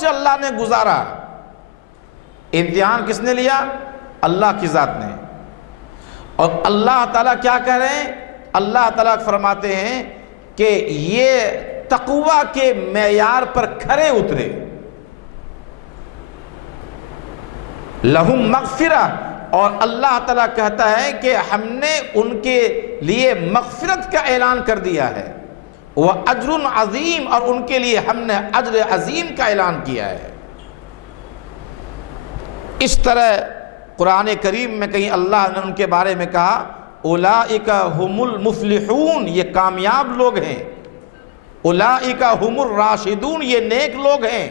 سے اللہ نے گزارا، امتحان کس نے لیا؟ اللہ کی ذات نے۔ اور اللہ تعالیٰ کیا کہہ رہے ہیں؟ اللہ تعالیٰ فرماتے ہیں کہ یہ تقوی کے معیار پر کھرے اترے، لہم مغفرہ، اور اللہ تعالیٰ کہتا ہے کہ ہم نے ان کے لیے مغفرت کا اعلان کر دیا ہے، وہ اجر عظیم، اور ان کے لیے ہم نے اجر عظیم کا اعلان کیا ہے۔ اس طرح قرآن کریم میں کہیں اللہ نے ان کے بارے میں کہا اولئک هم المفلحون، یہ کامیاب لوگ ہیں، اولئک هم الراشدون، یہ نیک لوگ ہیں،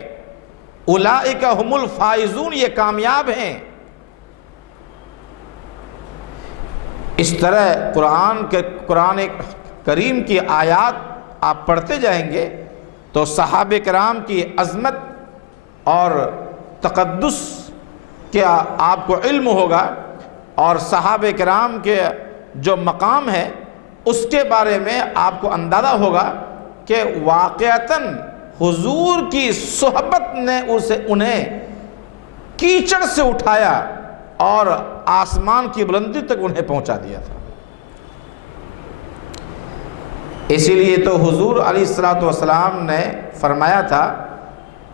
اولئک هم الفائزون، یہ کامیاب ہیں۔ اس طرح قرآن کریم کی آیات آپ پڑھتے جائیں گے تو صحابہ کرام کی عظمت اور تقدس کیا آپ کو علم ہوگا، اور صحابہ کرام کے جو مقام ہے اس کے بارے میں آپ کو اندازہ ہوگا کہ واقعتاً حضور کی صحبت نے انہیں کیچڑ سے اٹھایا اور آسمان کی بلندی تک انہیں پہنچا دیا تھا۔ اسی لیے تو حضور علیہ الصلوۃ والسلام نے فرمایا تھا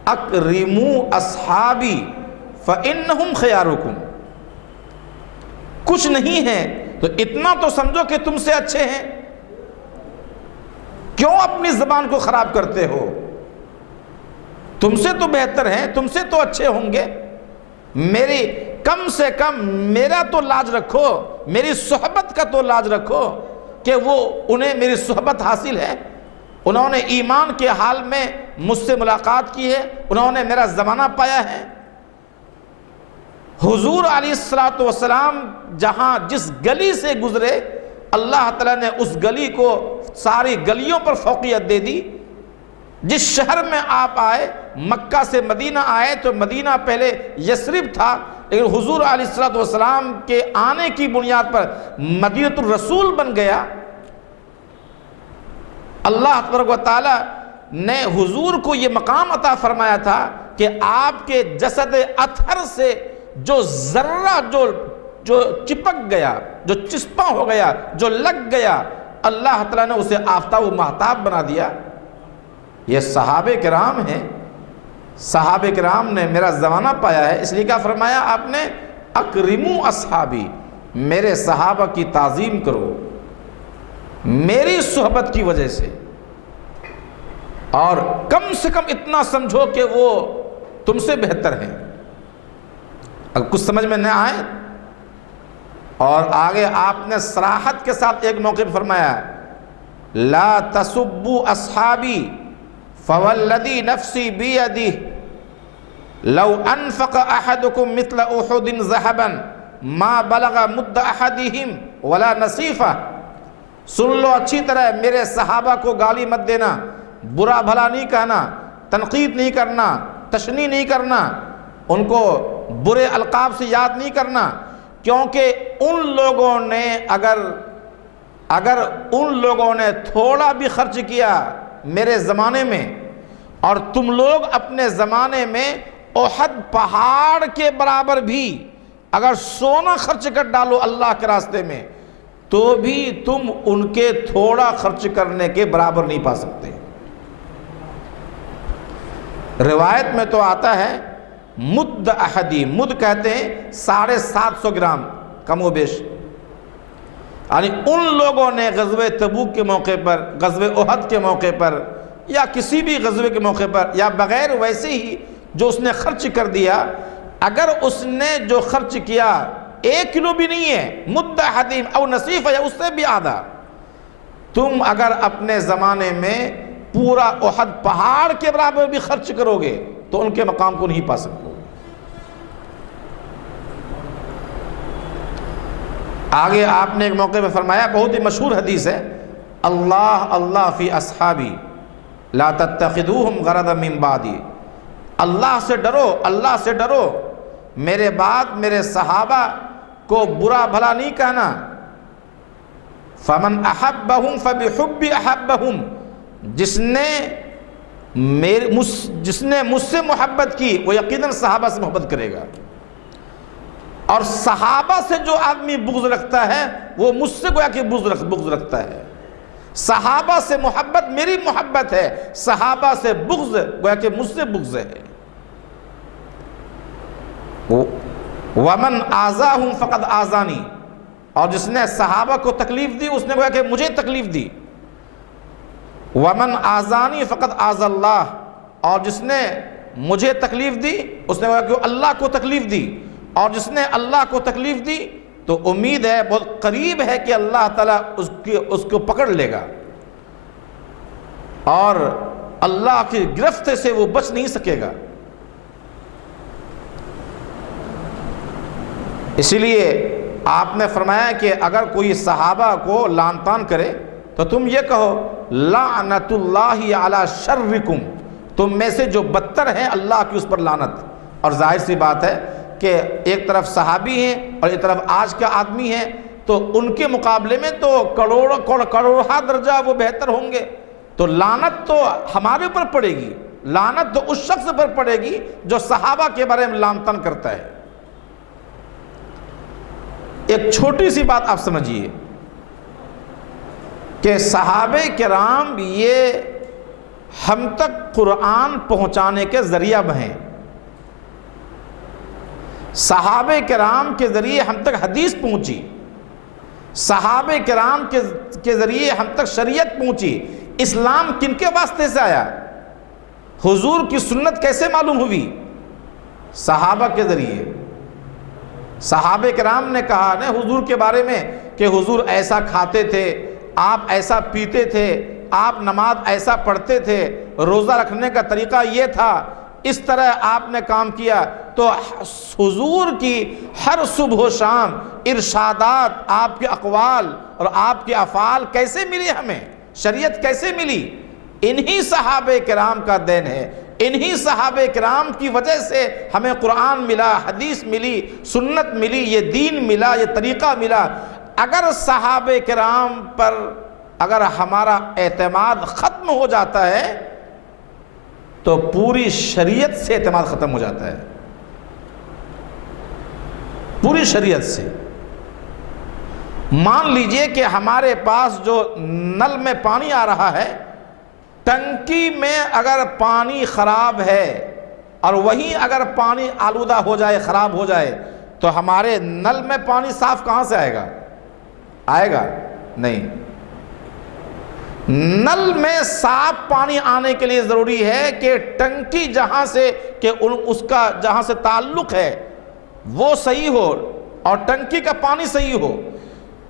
اکرموا اصحابی فإنہم خیارکم، کچھ نہیں ہے تو اتنا تو سمجھو کہ تم سے اچھے ہیں، کیوں اپنی زبان کو خراب کرتے ہو؟ تم سے تو بہتر ہیں، تم سے تو اچھے ہوں گے، میری کم سے کم میرا تو لاج رکھو، میری صحبت کا تو لاج رکھو کہ انہیں میری صحبت حاصل ہے، انہوں نے ایمان کے حال میں مجھ سے ملاقات کی ہے، انہوں نے میرا زمانہ پایا ہے۔ حضور علیہ الصلوۃ والسلام جہاں جس گلی سے گزرے اللہ تعالیٰ نے اس گلی کو ساری گلیوں پر فوقیت دے دی۔ جس شہر میں آپ آئے، مکہ سے مدینہ آئے تو مدینہ پہلے یثرب تھا، لیکن حضور علیہ الصلوۃ والسلام کے آنے کی بنیاد پر مدینۃ الرسول بن گیا۔ اللہ تبارک و تعالیٰ نے حضور کو یہ مقام عطا فرمایا تھا کہ آپ کے جسد اطہر سے جو ذرہ جو چپک گیا، جو چسپاں ہو گیا، جو لگ گیا، اللہ تعالیٰ نے اسے آفتاب و مہتاب بنا دیا۔ یہ صحابہ کرام ہیں، صحابہ کرام نے میرا زمانہ پایا ہے، اس لیے کیا فرمایا آپ نے اکرموا اصحابی، میرے صحابہ کی تعظیم کرو میری صحبت کی وجہ سے، اور کم سے کم اتنا سمجھو کہ وہ تم سے بہتر ہیں۔ اگر کچھ سمجھ میں نہ آئے، اور آگے آپ نے صراحت کے ساتھ ایک موقع پر فرمایا لا تسبوا اصحابی فوالذی نفسی بیدہ لو انفق احدکم مثل احد ذہبا ما بلغ مد احدہم ولا نصیفہ۔ سن لو اچھی طرح، میرے صحابہ کو گالی مت دینا، برا بھلا نہیں کہنا، تنقید نہیں کرنا، تشنیع نہیں کرنا، ان کو برے القاب سے یاد نہیں کرنا، کیونکہ ان لوگوں نے اگر ان لوگوں نے تھوڑا بھی خرچ کیا میرے زمانے میں، اور تم لوگ اپنے زمانے میں احد پہاڑ کے برابر بھی اگر سونا خرچ کر ڈالو اللہ کے راستے میں، تو بھی تم ان کے تھوڑا خرچ کرنے کے برابر نہیں پا سکتے۔ روایت میں تو آتا ہے مد احدی، مد کہتے ہیں 750 گرام کم و بیش، یعنی ان لوگوں نے غزوہ تبوک کے موقع پر، غزوہ احد کے موقع پر، یا کسی بھی غزوے کے موقع پر، یا بغیر ویسے ہی جو اس نے خرچ کر دیا، اگر اس نے جو خرچ کیا 1 کلو بھی نہیں ہے، مد احدیم او نصیفہ، یا اس سے بھی آدھا، تم اگر اپنے زمانے میں پورا احد پہاڑ کے برابر بھی خرچ کرو گے تو ان کے مقام کو نہیں پا سکتے۔ آگے آپ نے ایک موقع پہ فرمایا، بہت ہی مشہور حدیث ہے، اللہ اللہ فی اصحابی لا تتخذوہم غرضا من بعدی، اللہ سے ڈرو، اللہ سے ڈرو، میرے بعد میرے صحابہ کو برا بھلا نہیں کہنا۔ فمن احبہم فبحبی احبہم، جس نے جس نے مجھ سے محبت کی وہ یقیناً صحابہ سے محبت کرے گا، اور صحابہ سے جو آدمی بغض رکھتا ہے وہ مجھ سے گویا کہ بغض رکھتا ہے۔ صحابہ سے محبت میری محبت ہے، صحابہ سے بغض گویا کہ مجھ سے بغض ہے۔ وَمَنْ آذَاهُمْ فَقَدْ آذَانِي، اور جس نے صحابہ کو تکلیف دی اس نے گویا کہ مجھے تکلیف دی۔ وَمَنْ آذَانِي فَقَدْ آذَى اللَّهُ، اور جس نے مجھے تکلیف دی اس نے گویا کہ اللہ کو تکلیف دی، اور جس نے اللہ کو تکلیف دی تو امید ہے، بہت قریب ہے کہ اللہ تعالیٰ اس کو پکڑ لے گا اور اللہ کی گرفت سے وہ بچ نہیں سکے گا۔ اسی لیے آپ نے فرمایا کہ اگر کوئی صحابہ کو لعن طعن کرے تو تم یہ کہو لعنت اللہ علی شرکم، تم میں سے جو بدتر ہیں اللہ کی اس پر لعنت۔ اور ظاہر سی بات ہے کہ ایک طرف صحابی ہیں اور ایک طرف آج کا آدمی ہے، تو ان کے مقابلے میں تو کروڑہ درجہ وہ بہتر ہوں گے، تو لعنت تو ہمارے اوپر پڑے گی، لعنت تو اس شخص پر پڑے گی جو صحابہ کے بارے میں لعن طعن کرتا ہے۔ ایک چھوٹی سی بات آپ سمجھیے کہ صحابہ کرام یہ ہم تک قرآن پہنچانے کے ذریعہ ہیں، صحابہ کرام کے ذریعے ہم تک حدیث پہنچی، صحابہ کرام کے ذریعے ہم تک شریعت پہنچی۔ اسلام کن کے واسطے سے آیا؟ حضور کی سنت کیسے معلوم ہوئی؟ صحابہ کے ذریعے۔ صحابہ کرام نے کہا نا حضور کے بارے میں کہ حضور ایسا کھاتے تھے، آپ ایسا پیتے تھے، آپ نماز ایسا پڑھتے تھے، روزہ رکھنے کا طریقہ یہ تھا، اس طرح آپ نے کام کیا۔ تو حضور کی ہر صبح و شام ارشادات، آپ کے اقوال اور آپ کے افعال کیسے ملی ہمیں؟ شریعت کیسے ملی؟ انہی صحابہ کرام کا دین ہے، انہی صحابہ کرام کی وجہ سے ہمیں قرآن ملا، حدیث ملی، سنت ملی، یہ دین ملا، یہ طریقہ ملا۔ اگر صحابہ کرام پر اگر ہمارا اعتماد ختم ہو جاتا ہے تو پوری شریعت سے اعتماد ختم ہو جاتا ہے، پوری شریعت سے۔ مان لیجئے کہ ہمارے پاس جو نل میں پانی آ رہا ہے، ٹنکی میں اگر پانی خراب ہے اور وہیں اگر پانی آلودہ ہو جائے، خراب ہو جائے، تو ہمارے نل میں پانی صاف کہاں سے آئے گا؟ آئے گا نہیں۔ نل میں صاف پانی آنے کے لیے ضروری ہے کہ ٹنکی جہاں سے کہ اس کا جہاں سے تعلق ہے وہ صحیح ہو اور ٹنکی کا پانی صحیح ہو۔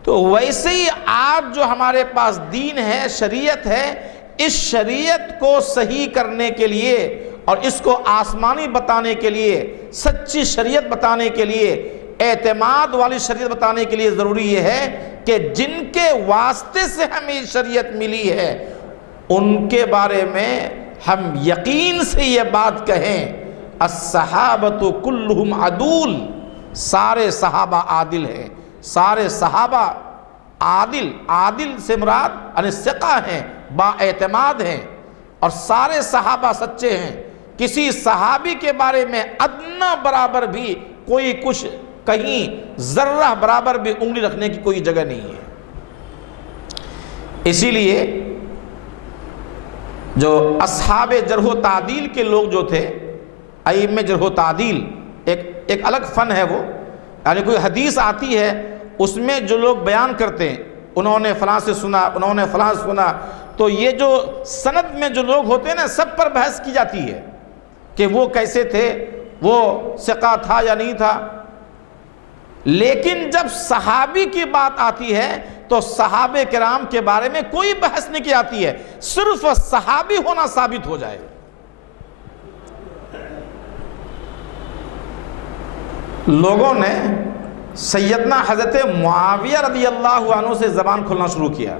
تو ویسے ہی آج جو ہمارے پاس دین ہے، شریعت ہے، اس شریعت کو صحیح کرنے کے لیے اور اس کو آسمانی بتانے کے لیے، سچی شریعت بتانے کے لیے، اعتماد والی شریعت بتانے کے لیے ضروری یہ ہے کہ جن کے واسطے سے ہمیں شریعت ملی ہے ان کے بارے میں ہم یقین سے یہ بات کہیں الصحابۃ کلہم عدول، سارے صحابہ عادل ہیں، سارے صحابہ عادل سے مراد ثقہ ہیں، با اعتماد ہیں، اور سارے صحابہ سچے ہیں۔ کسی صحابی کے بارے میں ادنا برابر بھی کوئی کچھ کہیں ذرہ برابر بھی انگلی رکھنے کی کوئی جگہ نہیں ہے۔ اسی لیے جو اصحاب جرح و تعدیل کے لوگ جو تھے، ائمہ جرح و تعدیل ایک الگ فن ہے وہ، یعنی کوئی حدیث آتی ہے اس میں جو لوگ بیان کرتے ہیں انہوں نے فلاں سے سنا، انہوں نے فلاں سے سنا، تو یہ جو سند میں جو لوگ ہوتے ہیں نا سب پر بحث کی جاتی ہے کہ وہ کیسے تھے، وہ ثقہ تھا یا نہیں تھا۔ لیکن جب صحابی کی بات آتی ہے تو صحابہ کرام کے بارے میں کوئی بحث نہیں کی جاتی ہے، صرف صحابی ہونا ثابت ہو جائے۔ لوگوں نے سیدنا حضرت معاویہ رضی اللہ عنہ سے زبان کھولنا شروع کیا۔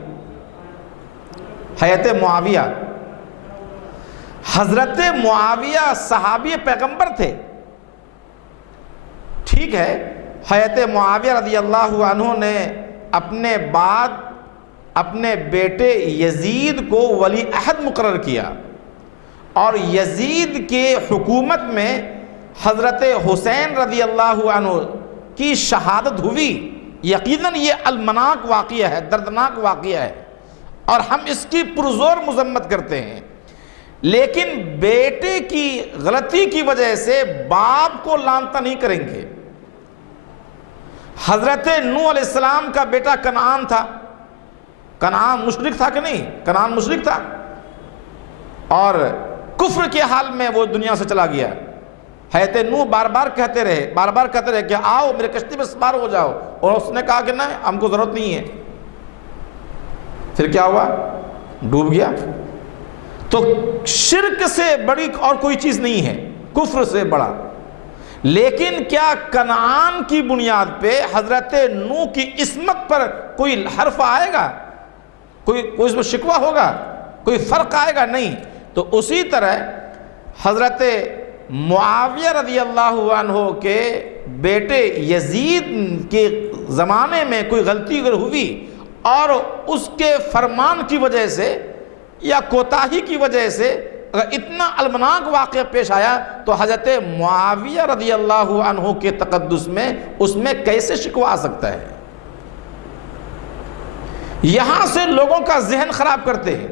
حضرت معاویہ، حضرت معاویہ صحابی پیغمبر تھے، ٹھیک ہے، حضرت معاویہ رضی اللہ عنہ نے اپنے بعد اپنے بیٹے یزید کو ولی عہد مقرر کیا، اور یزید کے حکومت میں حضرت حسین رضی اللہ عنہ کی شہادت ہوئی، یقیناً یہ المناک واقعہ ہے، دردناک واقعہ ہے، اور ہم اس کی پرزور مذمت کرتے ہیں، لیکن بیٹے کی غلطی کی وجہ سے باپ کو لعنت نہیں کریں گے۔ حضرت نوح علیہ السلام کا بیٹا کنعان تھا، کنعان مشرک تھا کہ نہیں؟ کنعان مشرک تھا، اور کفر کے حال میں وہ دنیا سے چلا گیا۔ حضرت نوح بار بار کہتے رہے کہ آؤ میرے کشتی میں سوار ہو جاؤ، اور اس نے کہا کہ نہیں، ہم کو ضرورت نہیں ہے۔ پھر کیا ہوا؟ ڈوب گیا۔ تو شرک سے بڑی اور کوئی چیز نہیں ہے، کفر سے بڑا۔ لیکن کیا کنعان کی بنیاد پہ حضرت نوح کی عصمت پر کوئی حرف آئے گا؟ کوئی اس میں شکوہ ہوگا؟ کوئی فرق آئے گا؟ نہیں۔ تو اسی طرح حضرت معاویہ رضی اللہ عنہ کے بیٹے یزید کے زمانے میں کوئی غلطی اگر ہوئی اور اس کے فرمان کی وجہ سے یا کوتاہی کی وجہ سے اگر اتنا المناک واقعہ پیش آیا تو حضرت معاویہ رضی اللہ عنہ کے تقدس میں اس میں کیسے شکوہ آ سکتا ہے؟ یہاں سے لوگوں کا ذہن خراب کرتے ہیں۔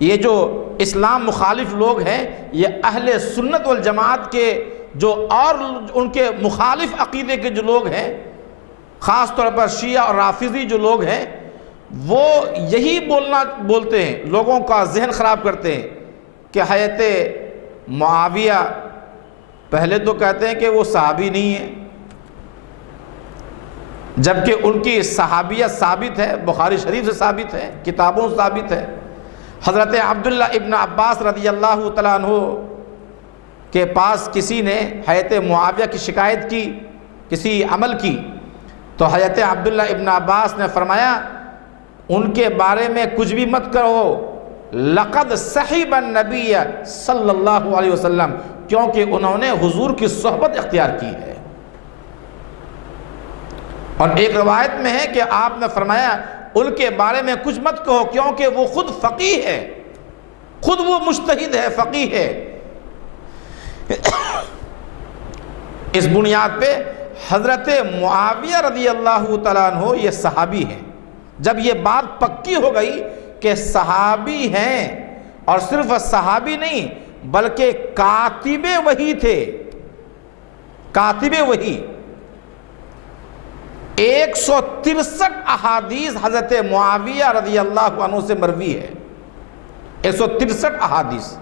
یہ جو اسلام مخالف لوگ ہیں، یہ اہل سنت والجماعت کے جو اور ان کے مخالف عقیدے کے جو لوگ ہیں، خاص طور پر شیعہ اور رافضی جو لوگ ہیں، وہ یہی بولتے ہیں، لوگوں کا ذہن خراب کرتے ہیں کہ حضرت معاویہ پہلے تو کہتے ہیں کہ وہ صحابی نہیں ہے، جبکہ ان کی صحابیت ثابت ہے، بخاری شریف سے ثابت ہے، کتابوں سے ثابت ہے۔ حضرت عبداللہ ابن عباس رضی اللہ تعالیٰ عنہ کے پاس کسی نے حضرت معاویہ کی شکایت کی، کسی عمل کی، تو حضرت عبداللہ ابن عباس نے فرمایا ان کے بارے میں کچھ بھی مت کرو، لقد صحب النبی صلی اللہ علیہ وسلم، کیونکہ انہوں نے حضور کی صحبت اختیار کی ہے۔ اور ایک روایت میں ہے کہ آپ نے فرمایا ان کے بارے میں کچھ مت کہو، کیونکہ وہ خود فقیہ ہے، خود وہ مجتہد ہے، فقیہ ہے۔ اس بنیاد پہ حضرت معاویہ رضی اللہ تعالیٰ عنہ یہ صحابی ہیں۔ جب یہ بات پکی ہو گئی کہ صحابی ہیں، اور صرف صحابی نہیں بلکہ کاتب وحی تھے، کاتب وحی، 163 احادیث حضرت معاویہ رضی اللہ عنہ سے مروی ہے، 163 احادیث۔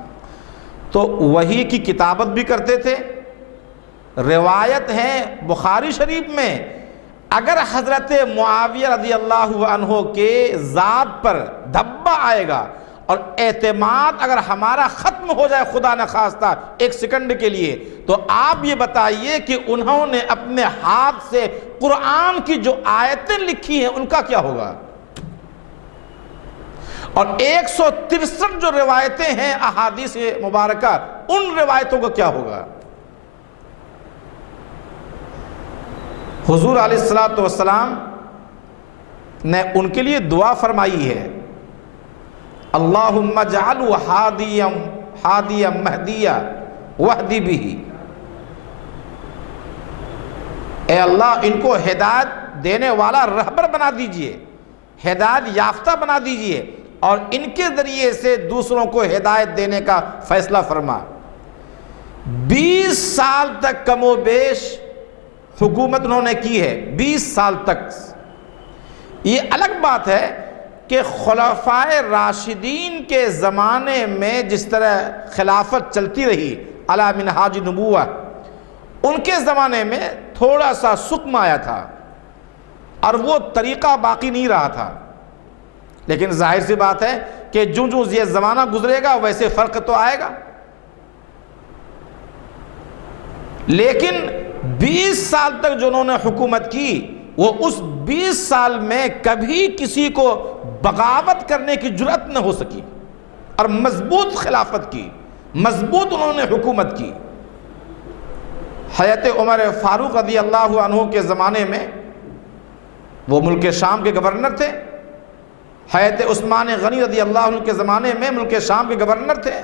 تو وحی کی کتابت بھی کرتے تھے، روایت ہیں بخاری شریف میں اگر حضرت معاویہ رضی اللہ عنہ کے ذات پر دھبا آئے گا اور اعتماد اگر ہمارا ختم ہو جائے خدا نخواستہ ایک سیکنڈ کے لیے، تو آپ یہ بتائیے کہ انہوں نے اپنے ہاتھ سے قرآن کی جو آیتیں لکھی ہیں ان کا کیا ہوگا؟ اور 163 جو روایتیں ہیں احادیث مبارکہ، ان روایتوں کا کیا ہوگا؟ حضور علیہ الصلوۃ والسلام نے ان کے لیے دعا فرمائی ہے، اللہم اجعلہ ہادیا مہدیا واہدی بہ، اے اللہ ان کو ہدایت دینے والا رہبر بنا دیجئے، ہدایت یافتہ بنا دیجئے، اور ان کے ذریعے سے دوسروں کو ہدایت دینے کا فیصلہ فرما۔ 20 سال تک کم و بیش حکومت انہوں نے کی ہے، 20 سال تک۔ یہ الگ بات ہے کہ خلفائے راشدین کے زمانے میں جس طرح خلافت چلتی رہی علی منہاج نبوہ، ان کے زمانے میں تھوڑا سا سکم آیا تھا اور وہ طریقہ باقی نہیں رہا تھا، لیکن ظاہر سی بات ہے کہ جو یہ زمانہ گزرے گا ویسے فرق تو آئے گا۔ لیکن 20 سال تک جو انہوں نے حکومت کی، وہ اس 20 سال میں کبھی کسی کو بغاوت کرنے کی جرأت نہ ہو سکی، اور مضبوط خلافت کی، مضبوط انہوں نے حکومت کی۔ حضرت عمر فاروق رضی اللہ عنہ کے زمانے میں وہ ملک شام کے گورنر تھے، حضرت عثمان غنی رضی اللہ عنہ کے زمانے میں ملک شام کے گورنر تھے،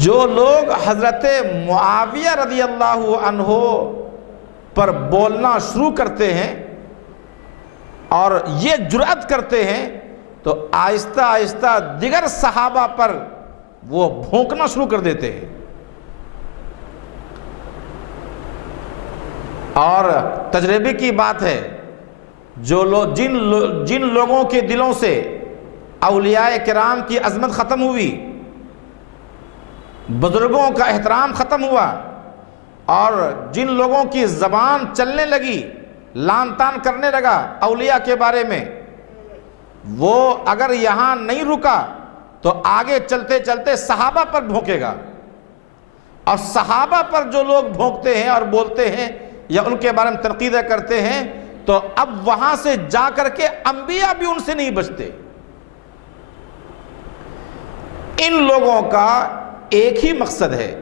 جو لوگ حضرت معاویہ رضی اللہ عنہ پر بولنا شروع کرتے ہیں اور یہ جرأت کرتے ہیں تو آہستہ آہستہ دیگر صحابہ پر وہ بھونکنا شروع کر دیتے ہیں، اور تجربے کی بات ہے جن لوگوں کے دلوں سے اولیاء کرام کی عظمت ختم ہوئی، بزرگوں کا احترام ختم ہوا، اور جن لوگوں کی زبان چلنے لگی، لان تان کرنے لگا اولیاء کے بارے میں، وہ اگر یہاں نہیں رکا تو آگے چلتے چلتے صحابہ پر بھونکے گا، اور صحابہ پر جو لوگ بھونکتے ہیں اور بولتے ہیں یا ان کے بارے میں تنقید کرتے ہیں تو اب وہاں سے جا کر کے انبیاء بھی ان سے نہیں بچتے۔ ان لوگوں کا ایک ہی مقصد ہے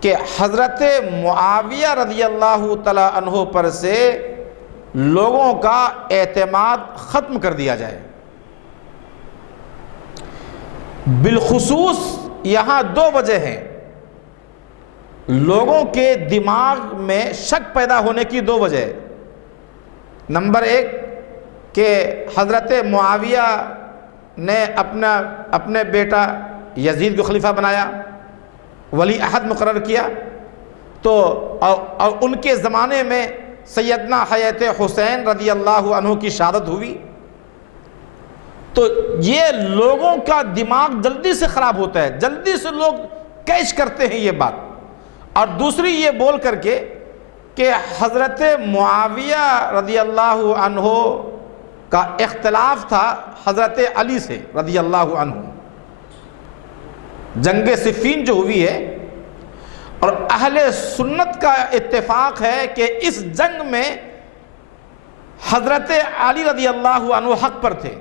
کہ حضرت معاویہ رضی اللہ تعالی عنہ پر سے لوگوں کا اعتماد ختم کر دیا جائے۔ بالخصوص یہاں دو وجہ ہیں لوگوں کے دماغ میں شک پیدا ہونے کی، دو وجہ۔ نمبر ایک کہ حضرت معاویہ نے اپنے بیٹا یزید کو خلیفہ بنایا، ولی عہد مقرر کیا، تو اور ان کے زمانے میں سیدنا حضرت حسین رضی اللہ عنہ کی شہادت ہوئی، تو یہ لوگوں کا دماغ جلدی سے خراب ہوتا ہے، جلدی سے لوگ کیچ کرتے ہیں یہ بات۔ اور دوسری یہ بول کر کے کہ حضرت معاویہ رضی اللہ عنہ کا اختلاف تھا حضرت علی سے رضی اللہ عنہ، جنگ صفین جو ہوئی ہے، اور اہل سنت کا اتفاق ہے کہ اس جنگ میں حضرت علی رضی اللہ عنہ حق پر تھے،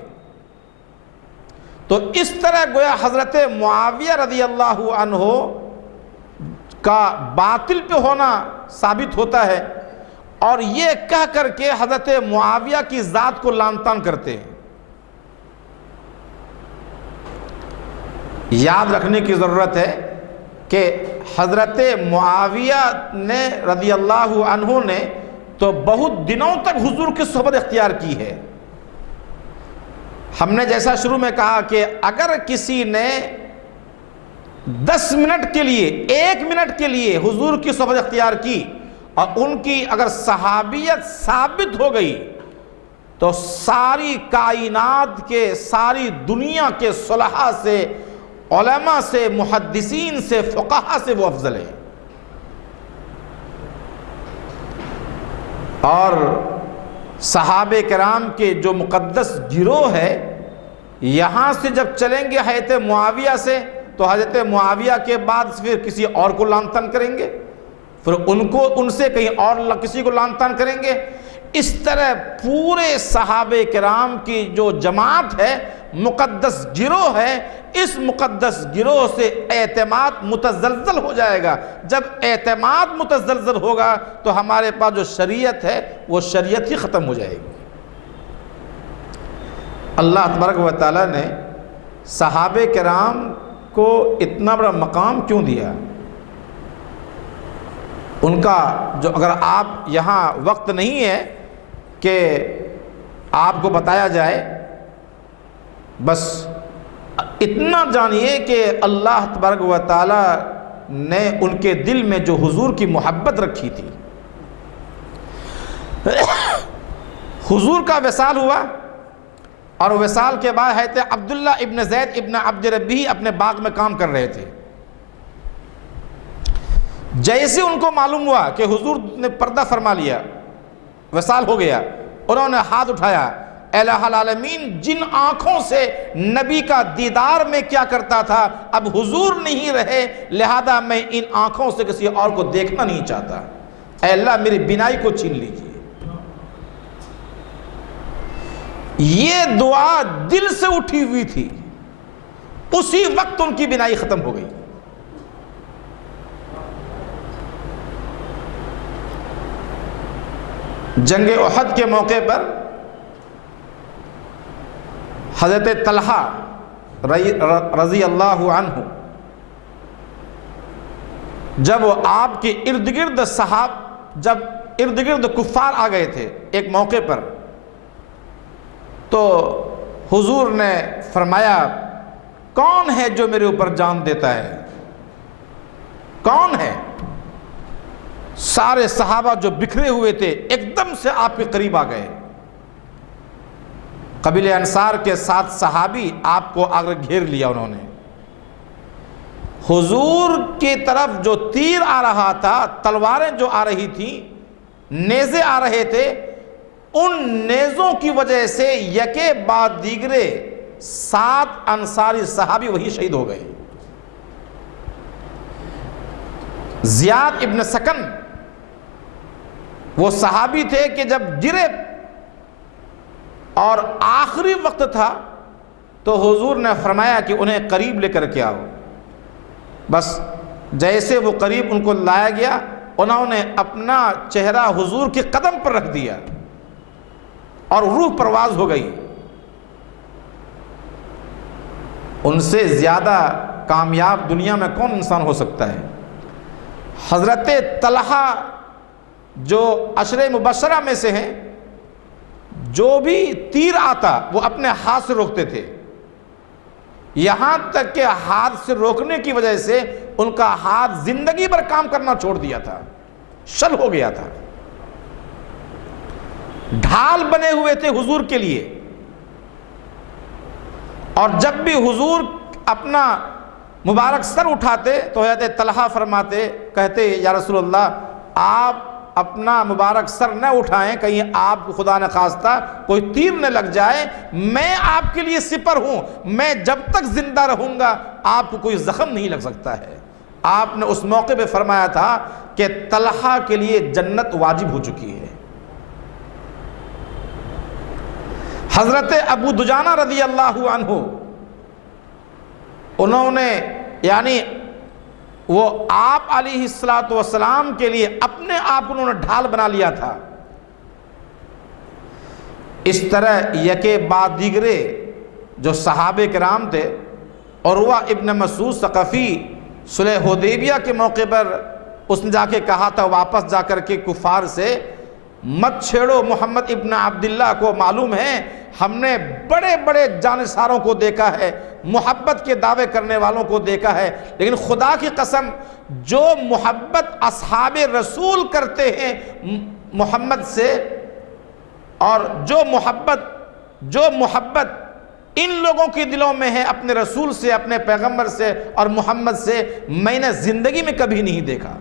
تو اس طرح گویا حضرت معاویہ رضی اللہ عنہ کا باطل پہ ہونا ثابت ہوتا ہے، اور یہ کہہ کر کے حضرت معاویہ کی ذات کو لعن طعن کرتے ہیں۔ یاد رکھنے کی ضرورت ہے کہ حضرت معاویہ نے رضی اللہ عنہ نے تو بہت دنوں تک حضور کی صحبت اختیار کی ہے۔ ہم نے جیسا شروع میں کہا کہ اگر کسی نے 10 منٹ کے لیے، 1 منٹ کے لیے حضور کی صحبت اختیار کی اور ان کی اگر صحابیت ثابت ہو گئی تو ساری کائنات کے، ساری دنیا کے صلحاء سے، علماء سے، محدثین سے، فقہاء سے وہ افضل ہے۔ اور صحابہ کرام کے جو مقدس گروہ ہے، یہاں سے جب چلیں گے حضرت معاویہ سے تو حضرت معاویہ کے بعد پھر کسی اور کو لعن طعن کریں گے، پھر ان سے کہیں اور کسی کو لعن طعن کریں گے۔ اس طرح پورے صحابہ کرام کی جو جماعت ہے، مقدس گروہ ہے، اس مقدس گروہ سے اعتماد متزلزل ہو جائے گا۔ جب اعتماد متزلزل ہوگا تو ہمارے پاس جو شریعت ہے وہ شریعت ہی ختم ہو جائے گی۔ اللہ تبارک و تعالیٰ نے صحابہ کرام کو اتنا بڑا مقام کیوں دیا؟ ان کا جو، اگر آپ یہاں وقت نہیں ہے کہ آپ کو بتایا جائے، بس اتنا جانیے کہ اللہ تبارک و تعالیٰ نے ان کے دل میں جو حضور کی محبت رکھی تھی، حضور کا وصال ہوا، اور وصال کے بعد حضرت عبداللہ ابن زید ابن عبد ربی اپنے باغ میں کام کر رہے تھے۔ جیسے ان کو معلوم ہوا کہ حضور نے پردہ فرما لیا، وصال ہو گیا، انہوں نے ہاتھ اٹھایا، اے الہ العالمین، جن آنکھوں سے نبی کا دیدار میں کیا کرتا تھا، اب حضور نہیں رہے، لہذا میں ان آنکھوں سے کسی اور کو دیکھنا نہیں چاہتا، اے اللہ میری بینائی کو چھین لیجیے۔ یہ دعا دل سے اٹھی ہوئی تھی، اسی وقت ان کی بینائی ختم ہو گئی۔ جنگ احد کے موقع پر حضرت طلحہ رضی اللہ عنہ جب وہ آپ کے ارد گرد جب ارد گرد کفار آ گئے تھے ایک موقع پر، تو حضور نے فرمایا کون ہے جو میرے اوپر جان دیتا ہے؟ کون ہے؟ سارے صحابہ جو بکھرے ہوئے تھے ایک دم سے آپ کے قریب آ گئے۔ قبیلہ انصار کے 7 صحابی آپ کو آ کر گھیر لیا انہوں نے۔ حضور کی طرف جو تیر آ رہا تھا، تلواریں جو آ رہی تھیں، نیزے آ رہے تھے، ان نیزوں کی وجہ سے یکے بعد دیگرے 7 انصاری صحابی وہی شہید ہو گئے۔ زیاد ابن سکن وہ صحابی تھے کہ جب گرے اور آخری وقت تھا تو حضور نے فرمایا کہ انہیں قریب لے کر کے آؤ۔ بس جیسے وہ قریب ان کو لایا گیا، انہوں نے اپنا چہرہ حضور کے قدم پر رکھ دیا اور روح پرواز ہو گئی۔ ان سے زیادہ کامیاب دنیا میں کون انسان ہو سکتا ہے؟ حضرت طلحہ جو عشرہ مبشرہ میں سے ہیں، جو بھی تیر آتا وہ اپنے ہاتھ سے روکتے تھے، یہاں تک کہ ہاتھ سے روکنے کی وجہ سے ان کا ہاتھ زندگی بھر کام کرنا چھوڑ دیا تھا، شل ہو گیا تھا۔ ڈھال بنے ہوئے تھے حضور کے لیے، اور جب بھی حضور اپنا مبارک سر اٹھاتے تو حضرت طلحہ فرماتے، کہتے یا رسول اللہ آپ اپنا مبارک سر نہ اٹھائیں، کہیں آپ کو خدا نخواستہ کوئی تیر نہ لگ جائے، میں آپ کے لیے سپر ہوں، میں جب تک زندہ رہوں گا آپ کو کوئی زخم نہیں لگ سکتا ہے۔ آپ نے اس موقع پہ فرمایا تھا کہ طلحہ کے لیے جنت واجب ہو چکی ہے۔ حضرت ابو دجانہ رضی اللہ عنہ، انہوں نے یعنی وہ آپ علیہ السلام کے لیے اپنے آپ انہوں نے ڈھال بنا لیا تھا۔ اس طرح یکے بعد دیگرے جو صحابہ کرام تھے، عروہ ابن مسعود ثقفی صلح حدیبیہ کے موقع پر اس نے جا کے کہا تھا واپس جا کر کے کفار سے، مت چھیڑو محمد ابن عبداللہ کو، معلوم ہے ہم نے بڑے بڑے جانثاروں کو دیکھا ہے، محبت کے دعوے کرنے والوں کو دیکھا ہے، لیکن خدا کی قسم جو محبت اصحاب رسول کرتے ہیں محمد سے، اور جو محبت ان لوگوں کے دلوں میں ہے اپنے رسول سے، اپنے پیغمبر سے اور محمد سے، میں نے زندگی میں کبھی نہیں دیکھا۔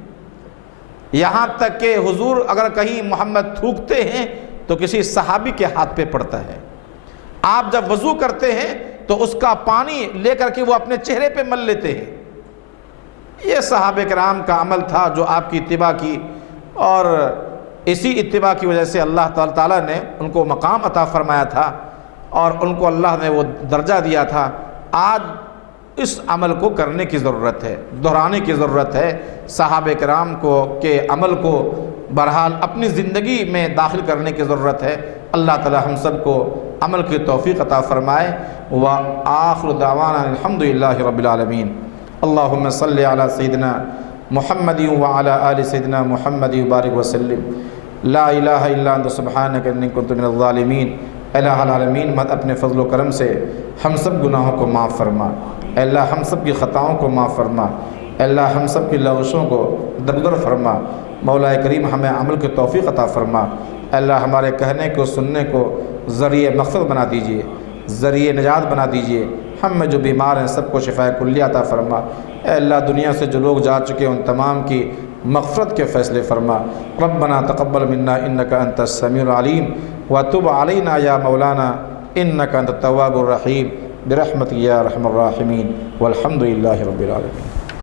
یہاں تک کہ حضور اگر کہیں محمد تھوکتے ہیں تو کسی صحابی کے ہاتھ پہ پڑتا ہے۔ آپ جب وضو کرتے ہیں تو اس کا پانی لے کر کے وہ اپنے چہرے پہ مل لیتے ہیں۔ یہ صحابہ کرام کا عمل تھا جو آپ کی اتباع کی، اور اسی اتباع کی وجہ سے اللہ تعالیٰ نے ان کو مقام عطا فرمایا تھا اور ان کو اللہ نے وہ درجہ دیا تھا۔ آج اس عمل کو کرنے کی ضرورت ہے، دہرانے کی ضرورت ہے۔ صحابہ کرام کے عمل کو بہرحال اپنی زندگی میں داخل کرنے کی ضرورت ہے۔ اللہ تعالی ہم سب کو عمل کی توفیق عطا فرمائے۔ وآخر دعوانا الحمد للہ رب العالمین۔ اللہم صلی علی سیدنا محمد وعلی آل سیدنا محمد وبارک وسلم۔ لا الہ الا انت سبحانک انی کنت من الظالمین۔ الہ العالمین مت اپنے فضل و کرم سے ہم سب گناہوں کو معاف فرما، اے اللہ ہم سب کی خطاؤں کو معاف فرما، اے اللہ ہم سب کی لغزشوں کو درگزر فرما۔ مولا کریم ہمیں عمل کی توفیق عطا فرما، اے اللہ ہمارے کہنے کو سننے کو ذریعہ مغفرت بنا دیجئے، ذریعہ نجات بنا دیجئے۔ ہم میں جو بیمار ہیں سب کو شفاء کلیہ عطا فرما، اے اللہ دنیا سے جو لوگ جا چکے ان تمام کی مغفرت کے فیصلے فرما۔ ربنا تقبل منا انک انت السمیع العلیم وتب علینا یا مولانا انک انت التواب الرحیم برحمتک یا ارحم الراحمین والحمد للہ رب العالمین۔